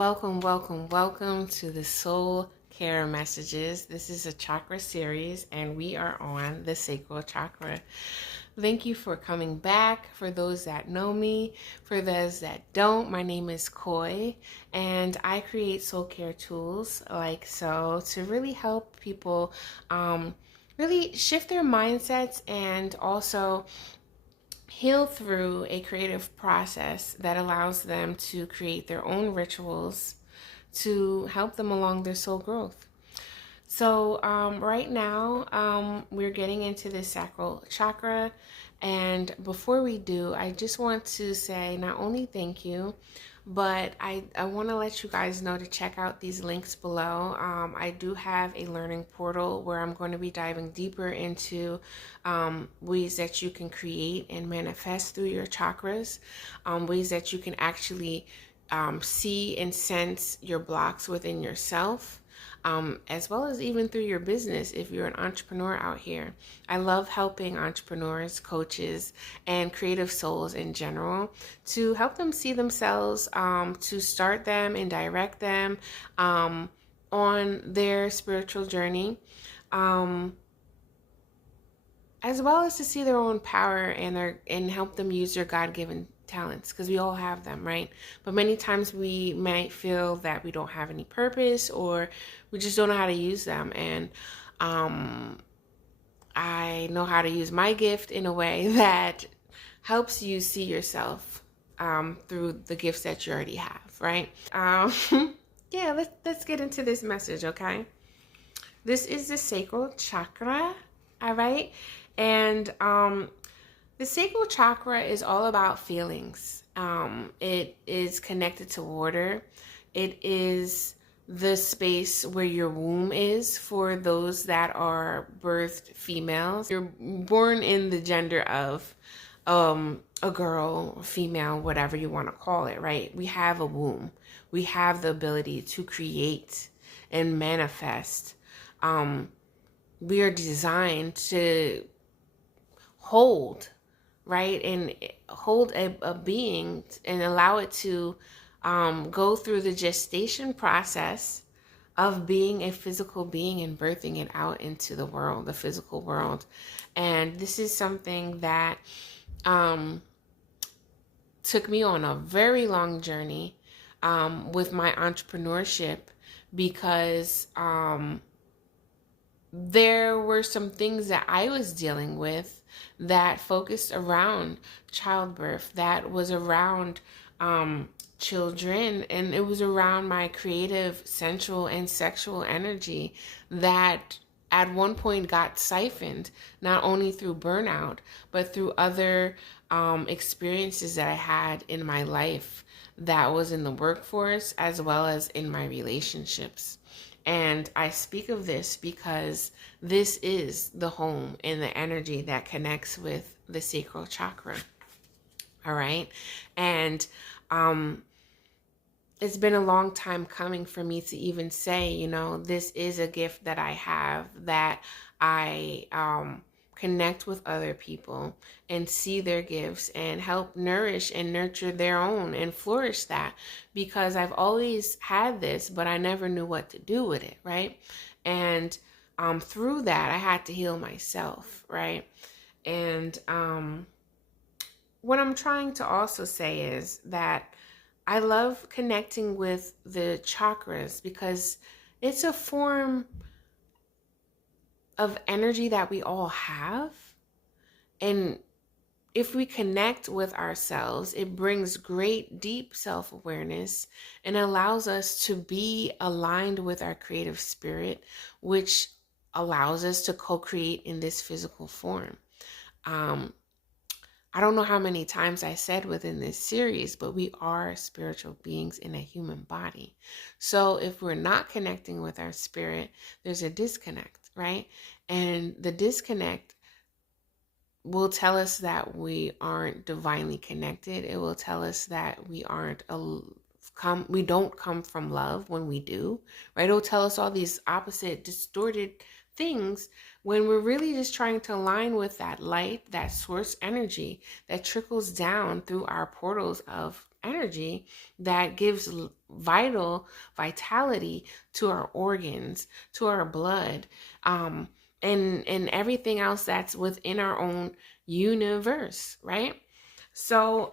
Welcome, welcome, welcome to the Soul Care Messages. This is a chakra series, and we are on the Sacral Chakra. Thank you for coming back. For those that know me, for those that don't, my name is Koi, and I create soul care tools like so to really help people really shift their mindsets and also heal through a creative process that allows them to create their own rituals to help them along their soul growth. So right now, we're getting into the sacral chakra. And before we do, I just want to say not only thank you, but I want to let you guys know to check out these links below. I do have a learning portal where I'm going to be diving deeper into ways that you can create and manifest through your chakras, ways that you can actually see and sense your blocks within yourself. As well as even through your business if you're an entrepreneur out here. I love helping entrepreneurs, coaches, and creative souls in general to help them see themselves, to start them and direct them on their spiritual journey, as well as to see their own power and help them use their God-given talents, because we all have them, right? But many times we might feel that we don't have any purpose, or we just don't know how to use them. And I know how to use my gift in a way that helps you see yourself through the gifts that you already have, right? Yeah, let's get into this message, okay? This is the sacral chakra, all right? And the sacral chakra is all about feelings. It is connected to water. It is the space where your womb is for those that are birthed females. You're born in the gender of a girl, female, whatever you want to call it, right? We have a womb. We have the ability to create and manifest. We are designed to hold, right? And hold a being and allow it to go through the gestation process of being a physical being and birthing it out into the world, the physical world. And this is something that took me on a very long journey with my entrepreneurship, because there were some things that I was dealing with that focused around childbirth, that was around children, and it was around my creative, sensual, and sexual energy that at one point got siphoned, not only through burnout, but through other experiences that I had in my life that was in the workforce as well as in my relationships. And I speak of this because this is the home and the energy that connects with the sacral chakra. All right. And it's been a long time coming for me to even say, this is a gift that I have, that I connect with other people and see their gifts and help nourish and nurture their own and flourish that, because I've always had this, but I never knew what to do with it, right? And through that, I had to heal myself, right? And what I'm trying to also say is that I love connecting with the chakras because it's a form of energy that we all have. And if we connect with ourselves, it brings great deep self-awareness and allows us to be aligned with our creative spirit, which allows us to co-create in this physical form. I don't know how many times I said within this series, but we are spiritual beings in a human body. So if we're not connecting with our spirit, there's a disconnect, right? And the disconnect will tell us that we aren't divinely connected. It will tell us that we don't come from love when we do, right? It'll tell us all these opposite, distorted things when we're really just trying to align with that light, that source energy that trickles down through our portals of energy that gives vitality to our organs, to our blood, and everything else that's within our own universe, right? So,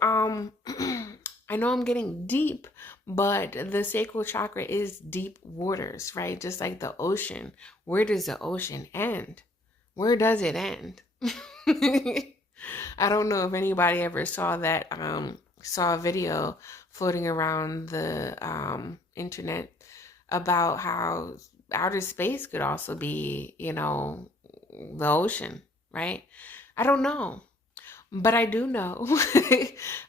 I know I'm getting deep, but the sacral chakra is deep waters, right? Just like the ocean. Where does the ocean end? Where does it end? I don't know if anybody ever saw that, saw a video floating around the internet about how outer space could also be, the ocean, right? I don't know, but I do know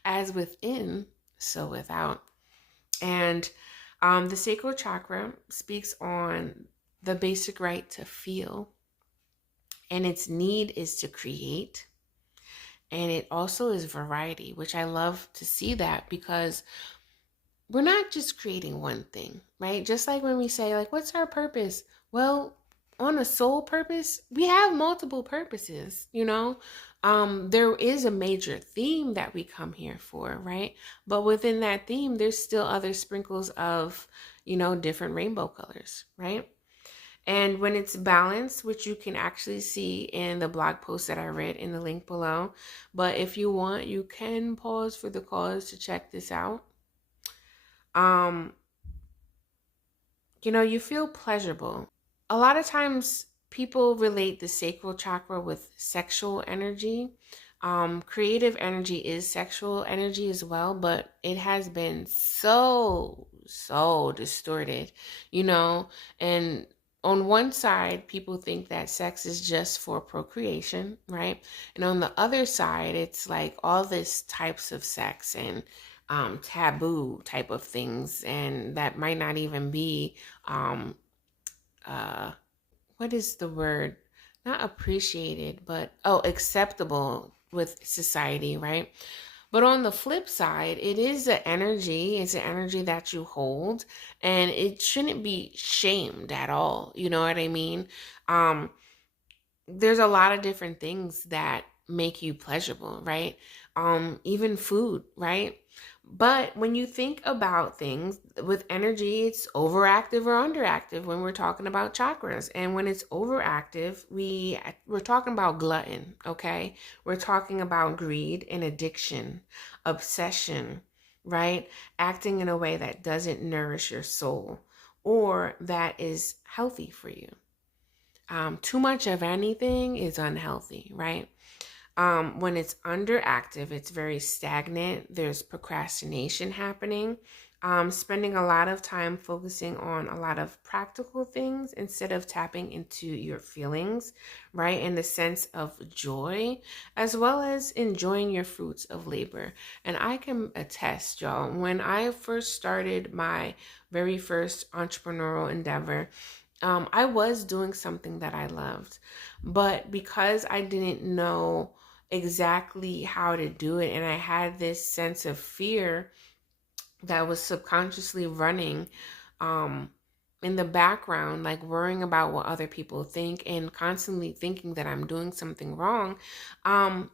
as within, so without. And the sacral chakra speaks on the basic right to feel, and its need is to create. And it also is variety, which I love to see that, because we're not just creating one thing, right? Just like when we say, like, what's our purpose? Well, on a soul purpose, we have multiple purposes, there is a major theme that we come here for, right? But within that theme, there's still other sprinkles of, different rainbow colors, right? And when it's balanced, which you can actually see in the blog post that I read in the link below, but if you want, you can pause for the cause to check this out. You feel pleasurable. A lot of times people relate the sacral chakra with sexual energy. Creative energy is sexual energy as well, but it has been so distorted, and on one side, people think that sex is just for procreation, right? And on the other side, it's like all this types of sex and taboo type of things, and that might not even be what is the word? Not appreciated, but acceptable with society, right? But on the flip side, it is an energy. It's an energy that you hold, and it shouldn't be shamed at all. You know what I mean? There's a lot of different things that make you pleasurable, right? Even food, right? But when you think about things with energy, it's overactive or underactive when we're talking about chakras. And when it's overactive, we're talking about glutton, okay? We're talking about greed and addiction, obsession, right? Acting in a way that doesn't nourish your soul or that is healthy for you. Too much of anything is unhealthy, right? When it's underactive, it's very stagnant. There's procrastination happening. Spending a lot of time focusing on a lot of practical things instead of tapping into your feelings, right? In the sense of joy, as well as enjoying your fruits of labor. And I can attest, y'all, when I first started my very first entrepreneurial endeavor, I was doing something that I loved, but because I didn't know exactly how to do it, and I had this sense of fear that was subconsciously running in the background, like worrying about what other people think and constantly thinking that I'm doing something wrong,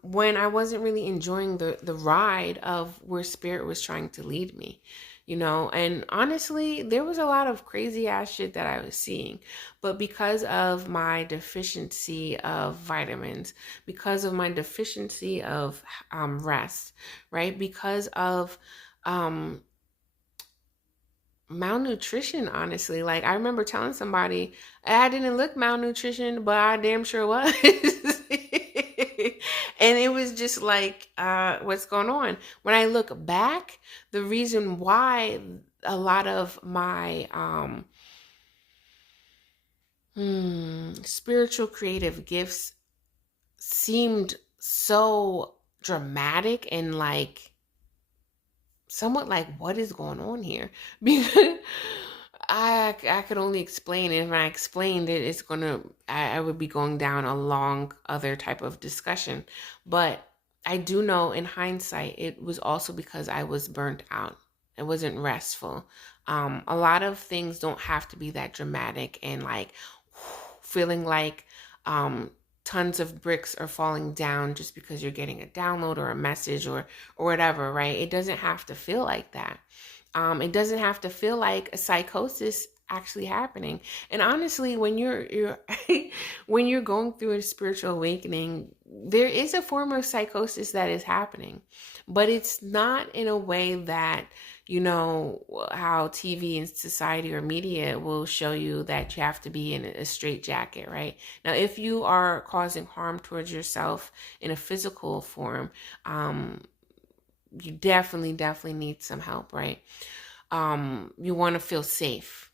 when I wasn't really enjoying the ride of where spirit was trying to lead me. And honestly, there was a lot of crazy ass shit that I was seeing, but because of my deficiency of vitamins, because of my deficiency of rest, right? Because of malnutrition, honestly. Like, I remember telling somebody I didn't look malnutrition, but I damn sure was. And it was just like, what's going on? When I look back, the reason why a lot of my spiritual creative gifts seemed so dramatic and like somewhat like, what is going on here? Because I could only explain it. If I explained it, I would be going down a long other type of discussion. But I do know in hindsight, it was also because I was burnt out. It wasn't restful. A lot of things don't have to be that dramatic and like feeling like tons of bricks are falling down just because you're getting a download or a message or whatever, right? It doesn't have to feel like that. It doesn't have to feel like a psychosis actually happening. And honestly, when you're when you're going through a spiritual awakening, there is a form of psychosis that is happening, but it's not in a way that, you know, how TV and society or media will show you that you have to be in a straitjacket, right? Now, if you are causing harm towards yourself in a physical form, you definitely need some help, right? You want to feel safe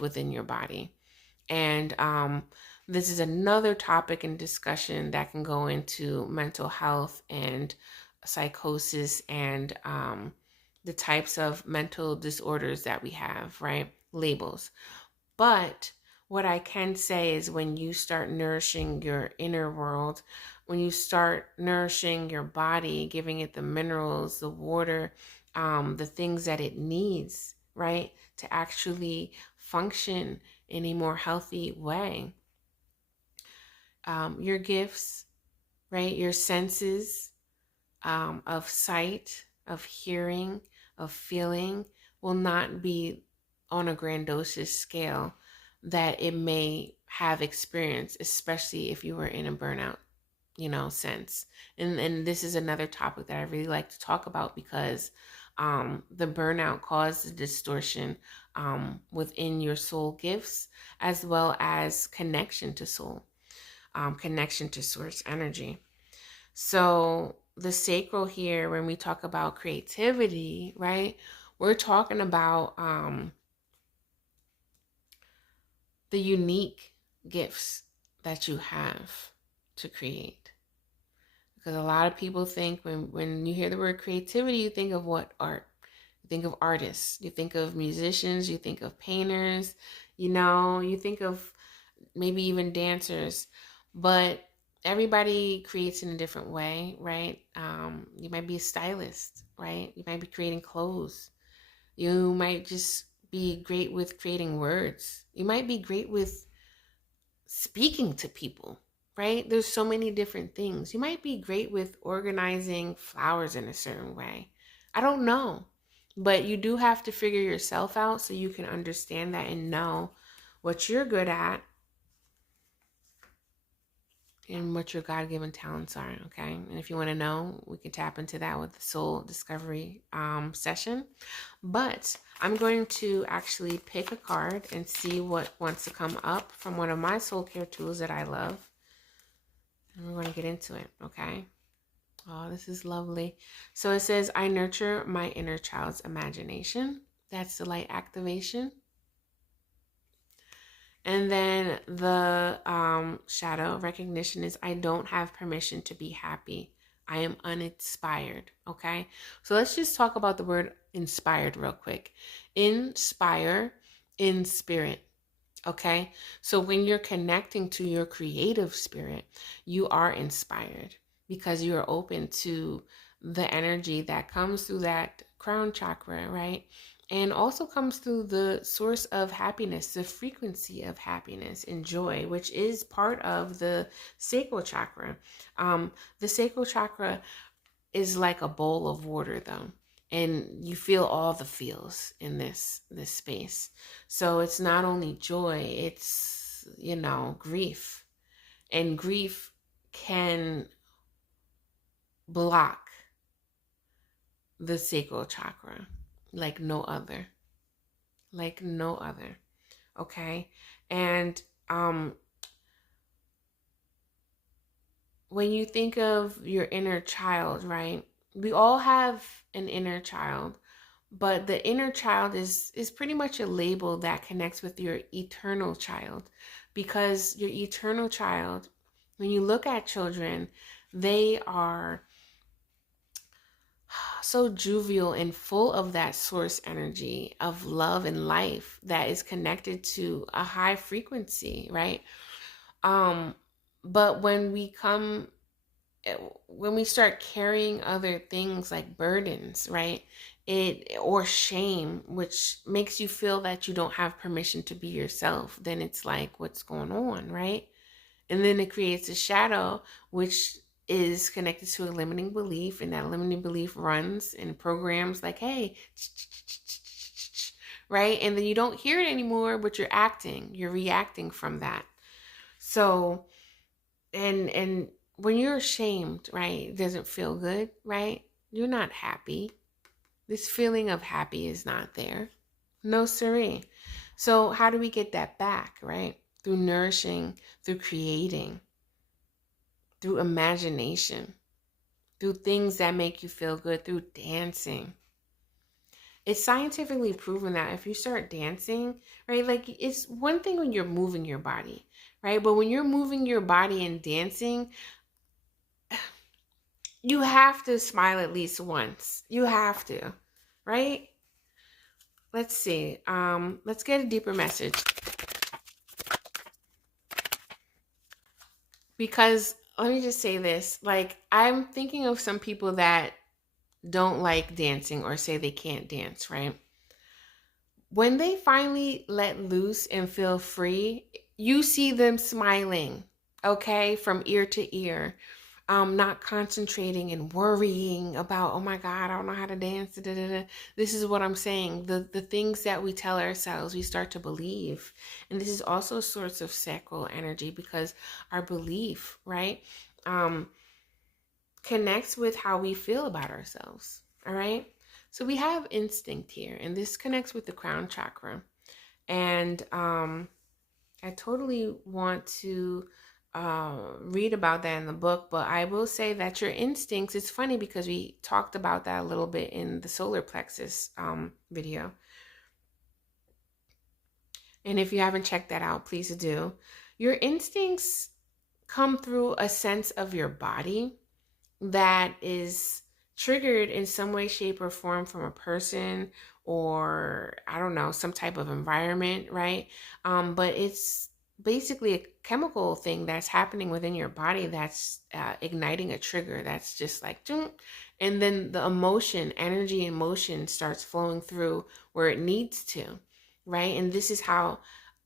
within your body. And this is another topic and discussion that can go into mental health and psychosis and the types of mental disorders that we have, right? Labels. But what I can say is when you start nourishing your inner world, when you start nourishing your body, giving it the minerals, the water, the things that it needs, right, to actually function in a more healthy way. Your gifts, right, your senses of sight, of hearing, of feeling will not be on a grandiose scale that it may have experienced, especially if you were in a burnout, you know, sense. And this is another topic that I really like to talk about because the burnout caused the distortion within your soul gifts, as well as connection to soul, connection to source energy. So the sacral here, when we talk about creativity, right, we're talking about the unique gifts that you have to create. Because a lot of people think when you hear the word creativity, you think of what? Art. You think of artists. You think of musicians. You think of painters. You know, you think of maybe even dancers. But everybody creates in a different way, right? You might be a stylist, right? You might be creating clothes. You might just be great with creating words. You might be great with speaking to people, right? There's so many different things. You might be great with organizing flowers in a certain way. I don't know. But you do have to figure yourself out so you can understand that and know what you're good at and what your God-given talents are, okay? And if you want to know, we can tap into that with the soul discovery session. But I'm going to actually pick a card and see what wants to come up from one of my soul care tools that I love. And we're going to get into it, okay? Oh, this is lovely. So it says, I nurture my inner child's imagination. That's the light activation. And then the shadow recognition is, I don't have permission to be happy. I am uninspired. Okay. So let's just talk about the word inspired real quick. Inspire in spirit. Okay. So when you're connecting to your creative spirit, you are inspired because you are open to the energy that comes through that crown chakra, right? And also comes through the source of happiness, the frequency of happiness and joy, which is part of the sacral chakra. The sacral chakra is like a bowl of water, though, and you feel all the feels in this space. So it's not only joy; it's, you know, grief, and grief can block the sacral chakra like no other, okay? And when you think of your inner child, right, we all have an inner child, but the inner child is pretty much a label that connects with your eternal child, because your eternal child, when you look at children, they are so jovial and full of that source energy of love and life that is connected to a high frequency, right? But when we start carrying other things like burdens, right, or shame, which makes you feel that you don't have permission to be yourself, then it's like, what's going on, right? And then it creates a shadow, which is connected to a limiting belief, and that limiting belief runs in programs like, hey, right? And then you don't hear it anymore, but you're reacting from that. So, and when you're ashamed, right, it doesn't feel good, right? You're not happy. This feeling of happy is not there. No siree. So how do we get that back, right? Through nourishing, through creating, through imagination, through things that make you feel good, through dancing. It's scientifically proven that if you start dancing, right, like it's one thing when you're moving your body, right? But when you're moving your body and dancing, you have to smile at least once. You have to, right? Let's see. Let's get a deeper message. Because let me just say this, like I'm thinking of some people that don't like dancing or say they can't dance, right? When they finally let loose and feel free, you see them smiling, okay, from ear to ear, not concentrating and worrying about, oh my God, I don't know how to dance. Da, da, da. This is what I'm saying. The things that we tell ourselves, we start to believe. And this is also a source of sacral energy because our belief, right, connects with how we feel about ourselves. All right. So we have instinct here, and this connects with the crown chakra. And I totally want to read about that in the book, but I will say that your instincts, it's funny because we talked about that a little bit in the solar plexus video. And if you haven't checked that out, please do. Your instincts come through a sense of your body that is triggered in some way, shape, or form from a person or, I don't know, some type of environment, right? But it's basically a chemical thing that's happening within your body that's igniting a trigger that's just like, and then the emotion, energy and motion starts flowing through where it needs to, right? And this is how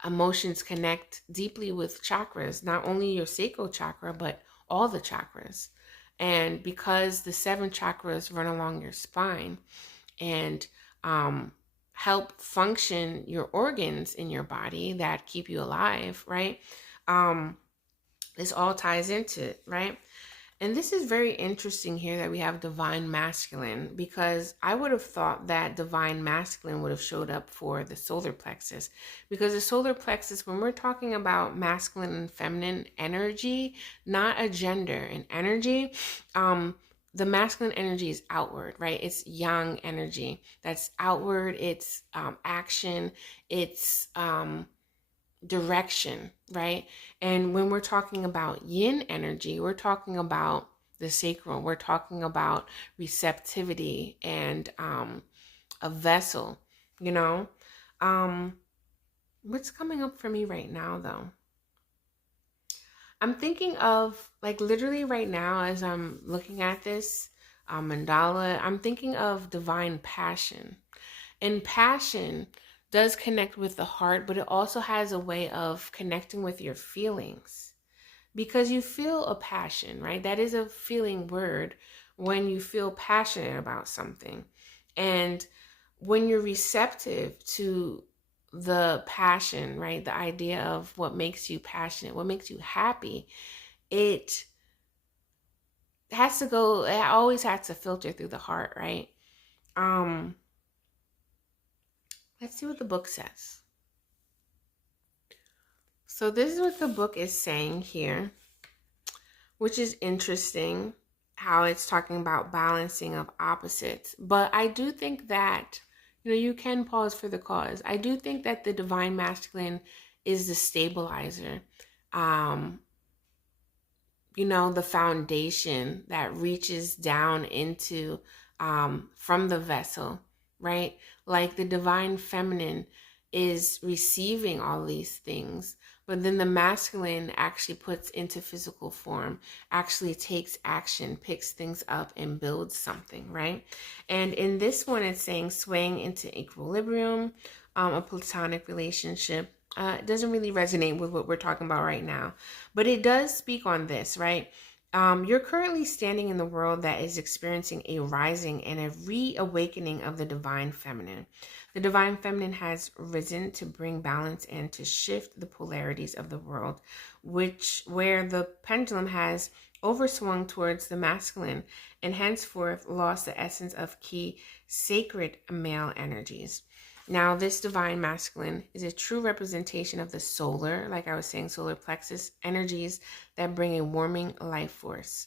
emotions connect deeply with chakras, not only your sacral chakra, but all the chakras. And because the 7 chakras run along your spine and help function your organs in your body that keep you alive, right? This all ties into it, right? And this is very interesting here that we have divine masculine, because I would have thought that divine masculine would have showed up for the solar plexus, because the solar plexus, when we're talking about masculine and feminine energy, not a gender and energy, the masculine energy is outward, right? It's yang energy. That's outward. It's action. It's direction, right? And when we're talking about yin energy, we're talking about the sacral. We're talking about receptivity and a vessel, you know? What's coming up for me right now, though? I'm thinking of, like, literally right now as I'm looking at this mandala, I'm thinking of divine passion. And passion does connect with the heart, but it also has a way of connecting with your feelings, because you feel a passion, right? That is a feeling word when you feel passionate about something. And when you're receptive to the passion, right? The idea of what makes you passionate, what makes you happy, it has to go, it always has to filter through the heart, right? Let's see what the book says. So this is what the book is saying here, which is interesting, how it's talking about balancing of opposites. But I do think that, you can pause for the cause. I do think that the divine masculine is the stabilizer, the foundation that reaches down into, from the vessel, right? Like the divine feminine is receiving all these things, but then the masculine actually puts into physical form, actually takes action, picks things up and builds something, right? And in this one, it's saying swaying into equilibrium, a platonic relationship, It doesn't really resonate with what we're talking about right now, but it does speak on this, right? You're currently standing in the world that is experiencing a rising and a reawakening of the divine feminine. The divine feminine has risen to bring balance and to shift the polarities of the world, where the pendulum has overswung towards the masculine and henceforth lost the essence of key sacred male energies. Now, this divine masculine is a true representation of the solar, like I was saying, solar plexus energies that bring a warming life force.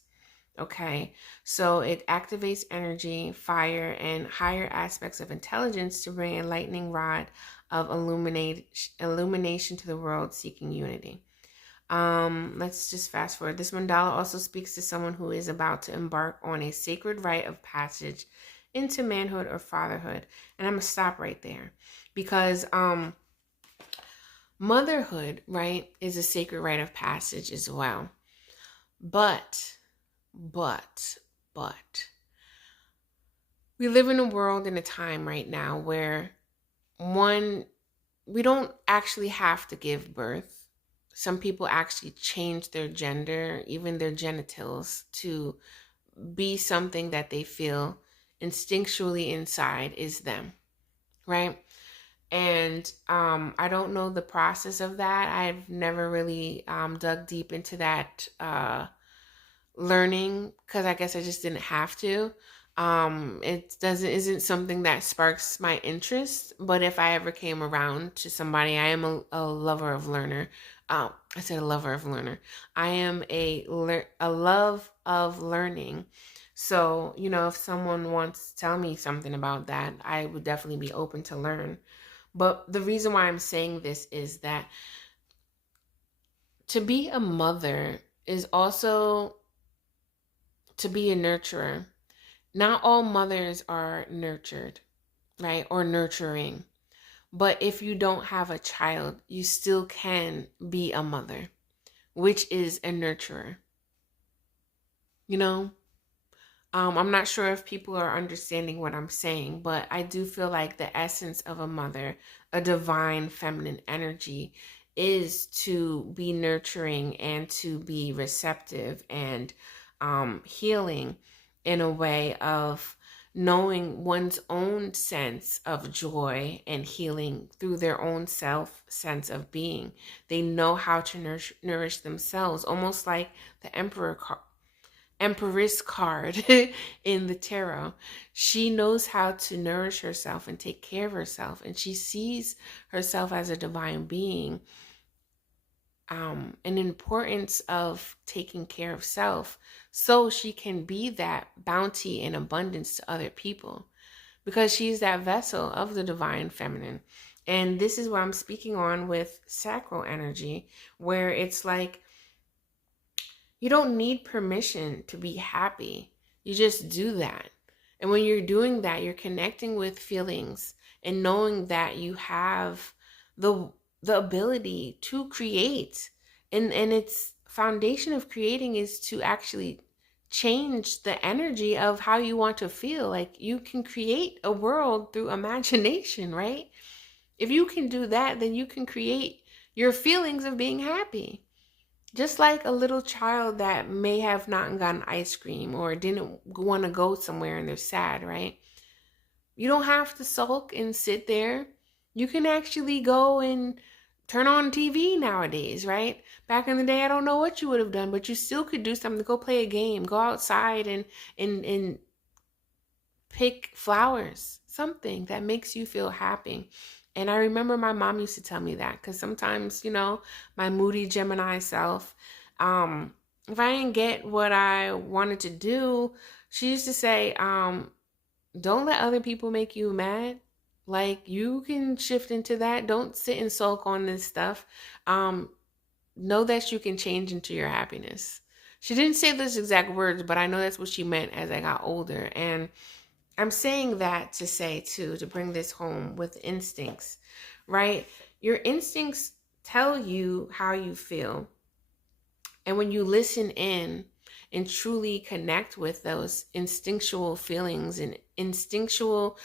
Okay, so it activates energy, fire, and higher aspects of intelligence to bring a lightning rod of illumination to the world seeking unity. Let's just fast forward. This mandala also speaks to someone who is about to embark on a sacred rite of passage into manhood or fatherhood. And I'm gonna stop right there because motherhood, right, is a sacred rite of passage as well. But we live in a world in a time right now where we don't actually have to give birth. Some people actually change their gender, even their genitals, to be something that they feel instinctually inside is them, right? And I don't know the process of that. I've never really dug deep into that learning because I guess I just didn't have to. It isn't something that sparks my interest, but if I ever came around to somebody, I am a lover of learner. I said a lover of learner. I am a love of learning. So, if someone wants to tell me something about that, I would definitely be open to learn. But the reason why I'm saying this is that to be a mother is also to be a nurturer. Not all mothers are nurtured, right? Or nurturing. But if you don't have a child, you still can be a mother, which is a nurturer. I'm not sure if people are understanding what I'm saying, but I do feel like the essence of a mother, a divine feminine energy, is to be nurturing and to be receptive and healing in a way of knowing one's own sense of joy and healing through their own sense of being. They know how to nourish themselves, almost like the Empress card in the tarot. She knows how to nourish herself and take care of herself, and she sees herself as a divine being. An importance of taking care of self so she can be that bounty and abundance to other people, because she's that vessel of the divine feminine. And this is what I'm speaking on with sacral energy, where it's like you don't need permission to be happy. You just do that. And when you're doing that, you're connecting with feelings and knowing that you have the ability to create. And its foundation of creating is to actually change the energy of how you want to feel. Like you can create a world through imagination, right? If you can do that, then you can create your feelings of being happy. Just like a little child that may have not gotten ice cream or didn't want to go somewhere and they're sad, right? You don't have to sulk and sit there. You can actually go and turn on TV nowadays, right? Back in the day, I don't know what you would have done, but you still could do something. Go play a game, go outside and pick flowers, something that makes you feel happy. And I remember my mom used to tell me that because sometimes, my moody Gemini self, if I didn't get what I wanted to do, she used to say, don't let other people make you mad. Like you can shift into that. Don't sit and sulk on this stuff. Know that you can change into your happiness. She didn't say those exact words, but I know that's what she meant as I got older. And I'm saying that to say, too, to bring this home with instincts, right? Your instincts tell you how you feel. And when you listen in and truly connect with those instinctual feelings and instinctual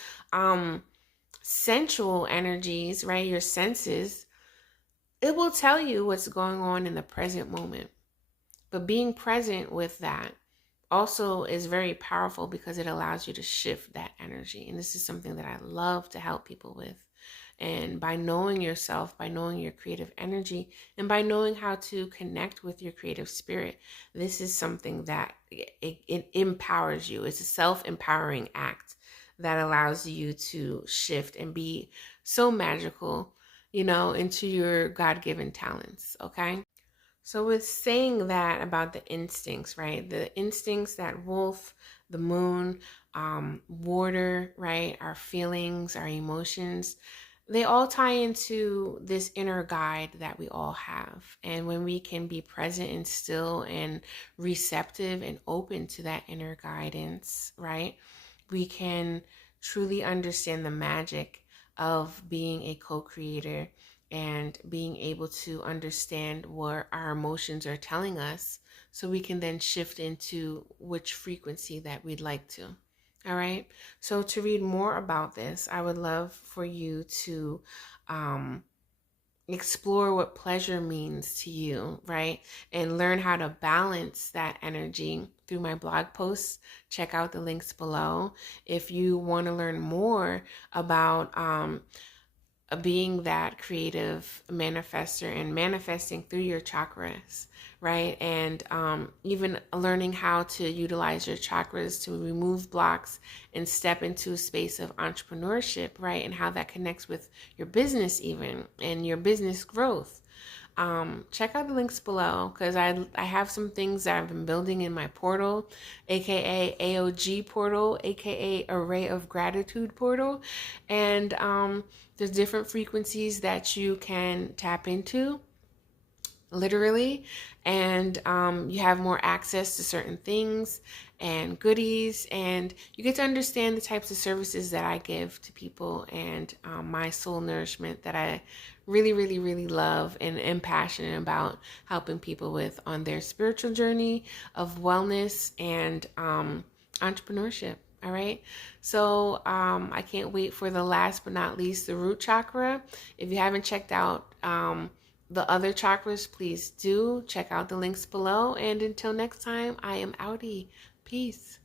sensual energies, right? Your senses, it will tell you what's going on in the present moment. But being present with that also is very powerful because it allows you to shift that energy. And this is something that I love to help people with. And by knowing yourself, by knowing your creative energy, and by knowing how to connect with your creative spirit, this is something that it empowers you. It's a self-empowering act that allows you to shift and be so magical, into your God-given talents, okay? So with saying that about the instincts, right? The instincts that wolf, the moon, water, right? Our feelings, our emotions, they all tie into this inner guide that we all have. And when we can be present and still and receptive and open to that inner guidance, right? We can truly understand the magic of being a co-creator and being able to understand what our emotions are telling us so we can then shift into which frequency that we'd like to. All right. So to read more about this, I would love for you to explore what pleasure means to you, right? And learn how to balance that energy through my blog posts. Check out the links below. If you want to learn more about being that creative manifester and manifesting through your chakras, right? And even learning how to utilize your chakras to remove blocks and step into a space of entrepreneurship, right? And how that connects with your business even and your business growth. Check out the links below because I have some things that I've been building in my portal, aka AOG Portal, aka Array of Gratitude Portal. And there's different frequencies that you can tap into, literally, and you have more access to certain things and goodies, and you get to understand the types of services that I give to people and my soul nourishment that I really, really, really love and am passionate about helping people with on their spiritual journey of wellness and entrepreneurship. All right. So I can't wait for the last but not least, the root chakra. If you haven't checked out the other chakras, please do check out the links below. And until next time, I am outie. Peace.